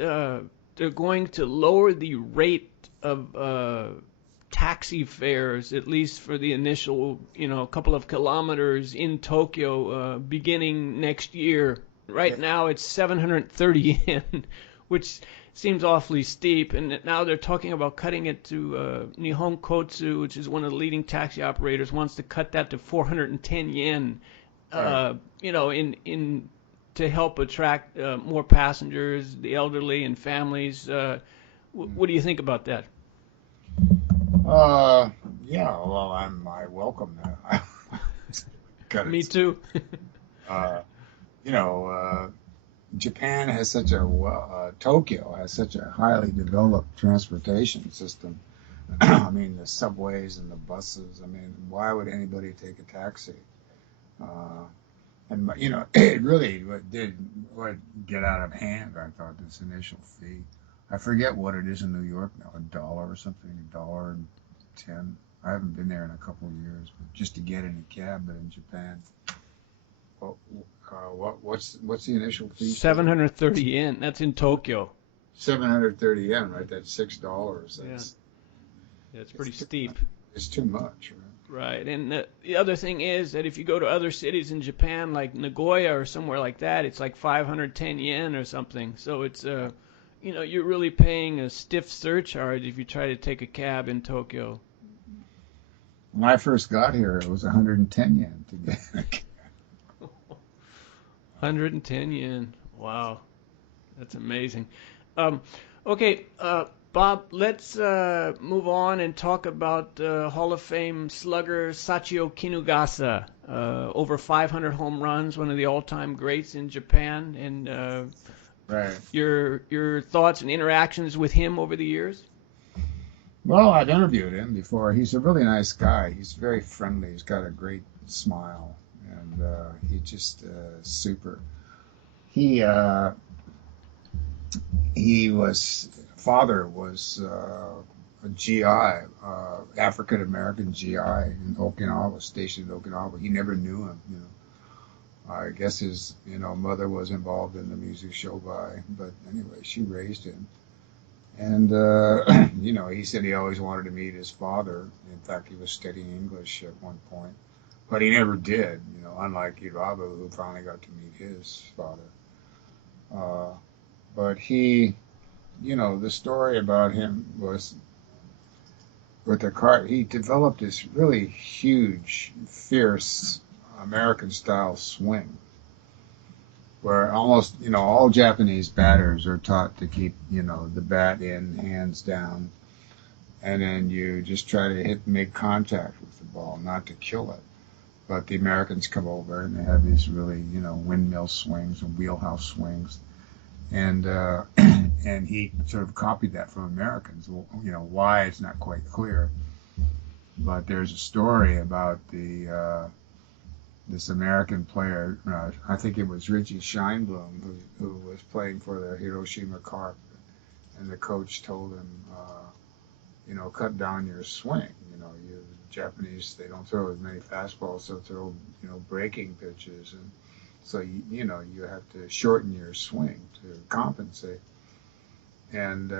they're going to lower the rate of taxi fares, at least for the initial, couple of kilometers in Tokyo, beginning next year. Right now, it's 730 yen, which seems awfully steep. And now they're talking about cutting it to Nihon Kotsu, which is one of the leading taxi operators, wants to cut that to 410 yen. Right. In to help attract more passengers, the elderly and families. What do you think about that? Yeah. Well, I welcome that. Got Me it. too. Uh, you know, Japan has such Tokyo has such a highly developed transportation system. I mean, the subways and the buses. I mean, why would anybody take a taxi? Uh, and it really what get out of hand. I thought this initial fee. I forget what it is in New York now, $1 or something, $1.10. I haven't been there in a couple of years, but just to get in a cab. But in Japan, what, what's the initial fee for that? 730 yen. That's in Tokyo. 730 yen, right? That's $6. Yeah, it's It's pretty too steep. it's too much, right? Right, and the other thing is that if you go to other cities in Japan, like Nagoya or somewhere like that, it's like 510 yen or something. So it's you're really paying a stiff surcharge if you try to take a cab in Tokyo. When I first got here, it was 110 yen to get in a cab. 110 yen. Wow, that's amazing. Um, okay, Bob, let's move on and talk about Hall of Fame slugger Sachio Kinugasa. Over 500 home runs, one of the all-time greats in Japan. And Right. your thoughts and interactions with him over the years? Well, I've interviewed him before. He's a really nice guy. He's very friendly. He's got a great smile, and he just super. He he was father was a GI, African American GI in Okinawa, stationed in Okinawa. He never knew him. I guess his mother was involved in the music show but anyway, she raised him. And, he said he always wanted to meet his father. In fact, he was studying English at one point. But he never did, unlike Irabu, who finally got to meet his father. Uh, but the story about him was with the car, he developed this really huge, fierce American style swing where almost all Japanese batters are taught to keep the bat in, hands down, and then you just try to make contact with the ball, not to kill it. But the Americans come over and they have these really windmill swings and wheelhouse swings, and and he sort of copied that from Americans. Why it's not quite clear, but there's a story about this American player, I think it was Richie Scheinblum, who was playing for the Hiroshima Carp, and the coach told him, cut down your swing. Japanese, they don't throw as many fastballs, so throw, breaking pitches, and so you have to shorten your swing to compensate. And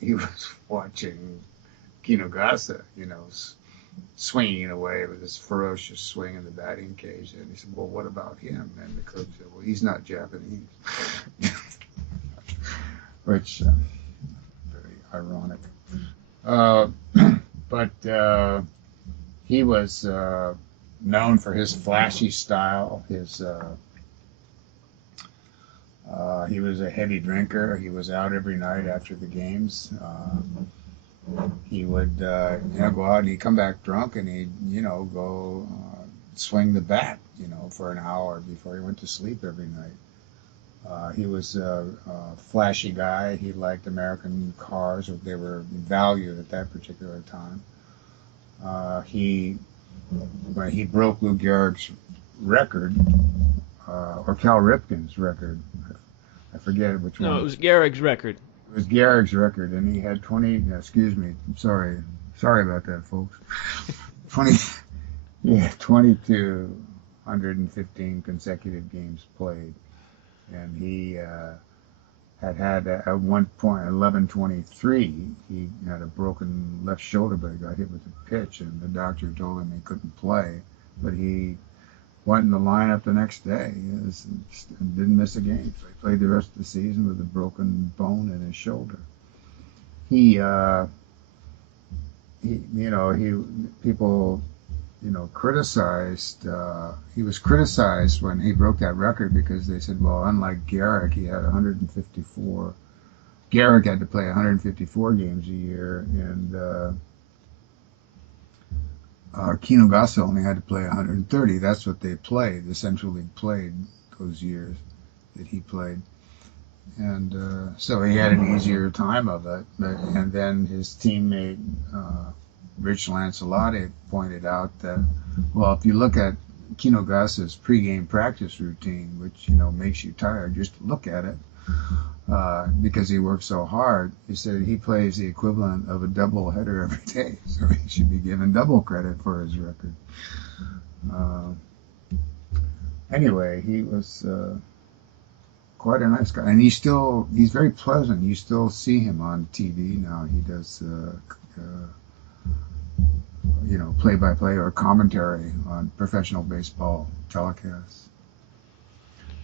he was watching Kinugasa, swinging away with his ferocious swing in the batting cage, and he said, "Well, what about him?" And the coach said, "Well, he's not Japanese," which very ironic. Uh, but he was known for his flashy style. He was a heavy drinker. He was out every night after the games. He would go out and he'd come back drunk, and he'd go swing the bat for an hour before he went to sleep every night. He was a flashy guy. He liked American cars, or they were valued at that particular time. He broke Lou Gehrig's record, or Cal Ripken's record. I forget which one. No, it was Gehrig's record. It was Gehrig's record, and he had 20. Excuse me, sorry about that, folks. 2,215 consecutive games played, and he had at one point 11:23. He had a broken left shoulder, but he got hit with a pitch, and the doctor told him he couldn't play, but he went in the lineup the next day. Didn't miss a game. So he played the rest of the season with a broken bone in his shoulder. People criticized. He was criticized when he broke that record because they said, well, unlike Gehrig, he had 154. Gehrig had to play 154 games a year, and Kinugasa only had to play 130. That's what they played. The Central League played those years that he played. And so he had an easier time of it. And then his teammate, Rich Lancelotti, pointed out that, well, if you look at Kinugasa's pregame practice routine, which, makes you tired just to look at it, because he works so hard, he said he plays the equivalent of a double header every day, so he should be given double credit for his record. Anyway, he was quite a nice guy, and he's very pleasant. You still see him on TV now. He does play-by-play or commentary on professional baseball telecasts.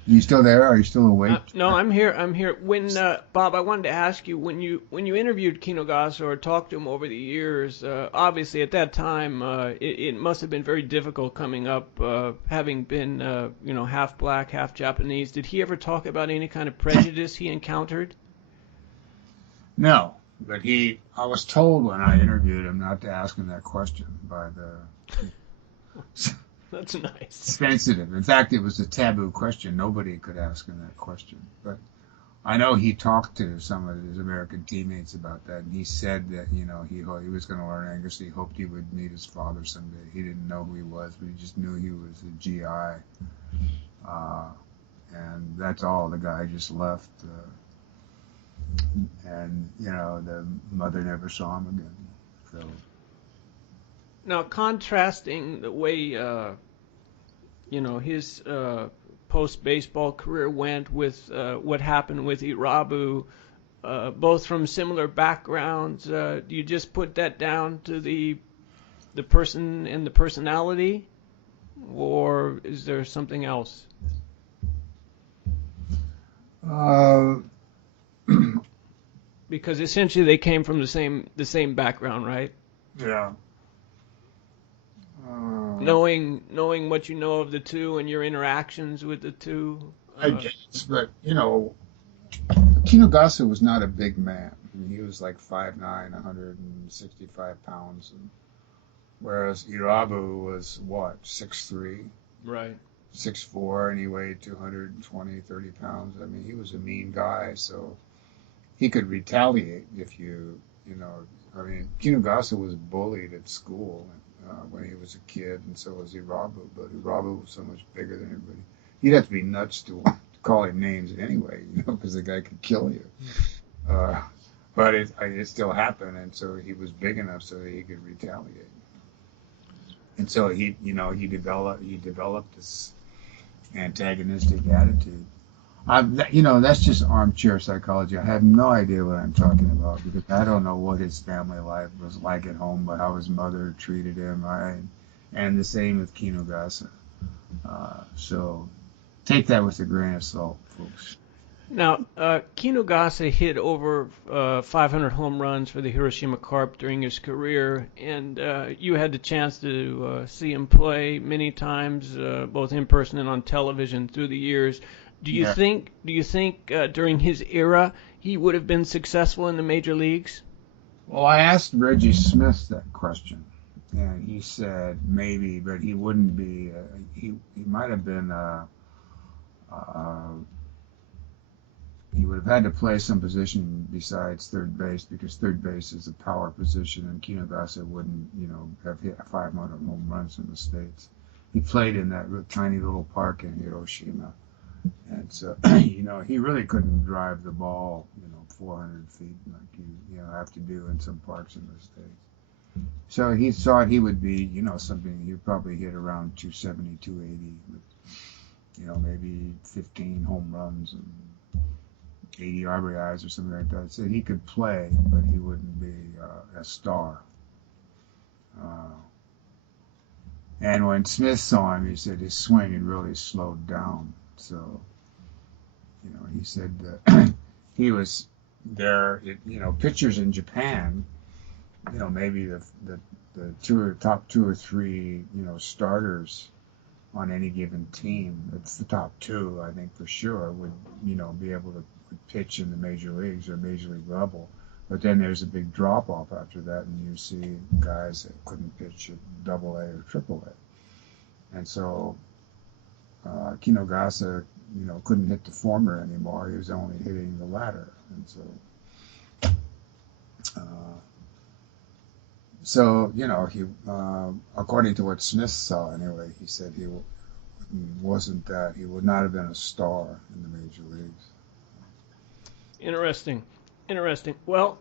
Are you still there? Are you still awake? No, I'm here. When Bob, I wanted to ask you, when you interviewed Kinugasa or talked to him over the years, obviously at that time it must have been very difficult coming up, having been half black, half Japanese. Did he ever talk about any kind of prejudice he encountered? No, but I was told when I interviewed him not to ask him that question by the. That's nice. Sensitive. In fact, it was a taboo question. Nobody could ask him that question. But I know he talked to some of his American teammates about that, and he said that, he was going to learn English. He hoped he would meet his father someday. He didn't know who he was, but he just knew he was a GI. And that's all. The guy just left. And, the mother never saw him again. So. Now, contrasting the way, his post-baseball career went with what happened with Irabu, both from similar backgrounds, do you just put that down to the person and the personality, or is there something else? Because essentially they came from the same background, right? Yeah. Knowing what you know of the two and your interactions with the two. I guess, but Kinugasa was not a big man. I mean, he was like 5'9", 165 pounds, whereas Irabu was 6'3", right, 6'4", and he weighed 220, 30 pounds. I mean, he was a mean guy, so he could retaliate if I mean, Kinugasa was bullied at school when he was a kid, and so was Irabu, but Irabu was so much bigger than everybody. You'd have to be nuts to call him names anyway, because the guy could kill you. But it still happened, and so he was big enough so that he could retaliate. And so he developed this antagonistic attitude. That's just armchair psychology. I have no idea what I'm talking about because I don't know what his family life was like at home, but how his mother treated him. And the same with Kinugasa. So take that with a grain of salt, folks. Now, Kinugasa hit over 500 home runs for the Hiroshima Carp during his career, and you had the chance to see him play many times, both in person and on television through the years. Do you think during his era he would have been successful in the major leagues? Well, I asked Reggie Smith that question, and he said maybe, but he wouldn't be. He might have been. He would have had to play some position besides third base because third base is a power position, and Kinugasa wouldn't, have hit 500 home runs in the States. He played in that tiny little park in Hiroshima, and so he really couldn't drive the ball, 400 feet like you have to do in some parks in the States. So he thought he would be, something he'd probably hit around 270, 280, with, maybe 15 home runs and 80 RBIs or something like that. So he could play, but he wouldn't be a star. And when Smith saw him, he said his swing had really slowed down. So, he said he was there. Pitchers in Japan, maybe the top two or three, starters on any given team. It's the top two, I think, for sure, would be able to pitch in the major leagues or major league level. But then there's a big drop off after that, and you see guys that couldn't pitch at Double A or Triple A. And so Kinugasa, couldn't hit the former anymore. He was only hitting the latter. And so, he, according to what Smith saw anyway, he said he would not have been a star in the major leagues. Interesting. Well,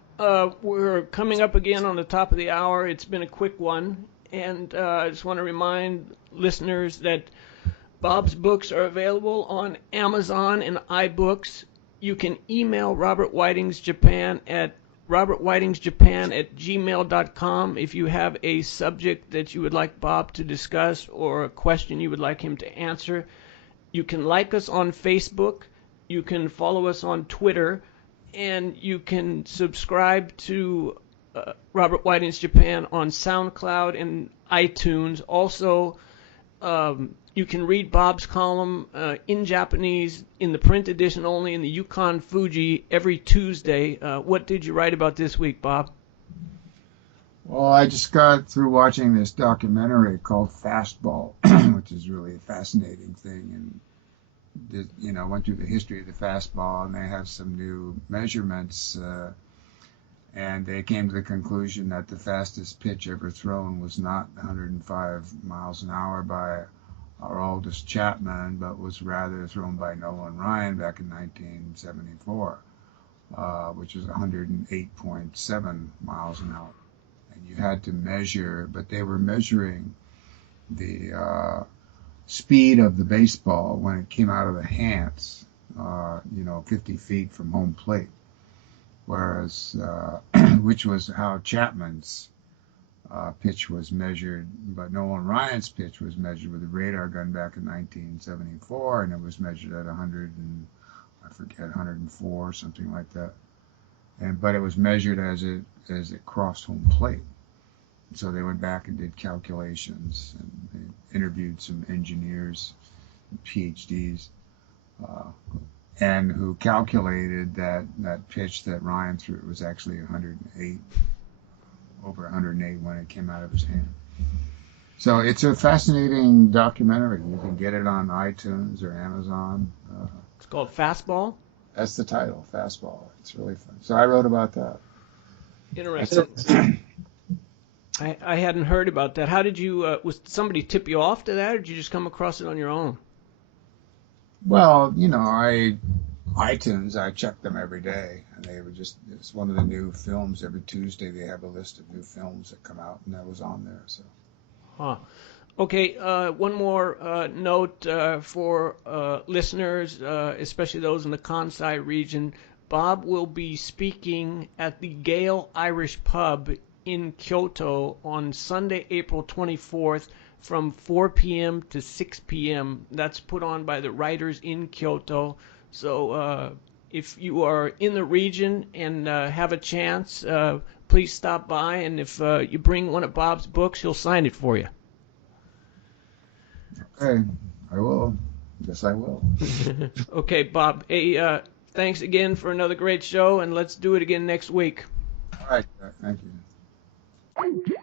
we're coming up again on the top of the hour. It's been a quick one, and I just want to remind listeners that Bob's books are available on Amazon and iBooks. You can email Robert Whiting's Japan at robertwhitingsjapan@gmail.com if you have a subject that you would like Bob to discuss or a question you would like him to answer. You can like us on Facebook. You can follow us on Twitter. And you can subscribe to Robert Whiting's Japan on SoundCloud and iTunes. Also, you can read Bob's column in Japanese in the print edition only in the Yukon Fuji every Tuesday. What did you write about this week, Bob? Well, I just got through watching this documentary called Fastball, which is really a fascinating thing, and went through the history of the fastball, and they have some new measurements, and they came to the conclusion that the fastest pitch ever thrown was not 105 miles an hour by our oldest Chapman, but was rather thrown by Nolan Ryan back in 1974, which was 108.7 miles an hour. And you had to measure, but they were measuring the speed of the baseball when it came out of the hands, 50 feet from home plate, whereas, which was how Chapman's pitch was measured, but Nolan Ryan's pitch was measured with a radar gun back in 1974, and it was measured at 104, something like that. But it was measured as it crossed home plate. So they went back and did calculations, and they interviewed some engineers, PhDs, and who calculated that pitch that Ryan threw was actually 108, over 108 when it came out of his hand. So it's a fascinating documentary. You can get it on iTunes or Amazon. It's called Fastball? That's the title, Fastball. It's really fun. So I wrote about that. Interesting. I hadn't heard about that. How did you, was somebody tip you off to that, or did you just come across it on your own? Well, iTunes, I check them every day, and it's one of the new films. Every Tuesday they have a list of new films that come out, and that was on there. So Huh. Okay, one more note for listeners, especially those in the Kansai region. Bob will be speaking at the Gale Irish Pub in Kyoto on Sunday, April 24th from 4 p.m. to 6 p.m. That's put on by the Writers in Kyoto. So if you are in the region and have a chance, please stop by. And if you bring one of Bob's books, he'll sign it for you. Okay, I will. Yes, I will. Okay, Bob. Hey, thanks again for another great show, and let's do it again next week. All right, thank you.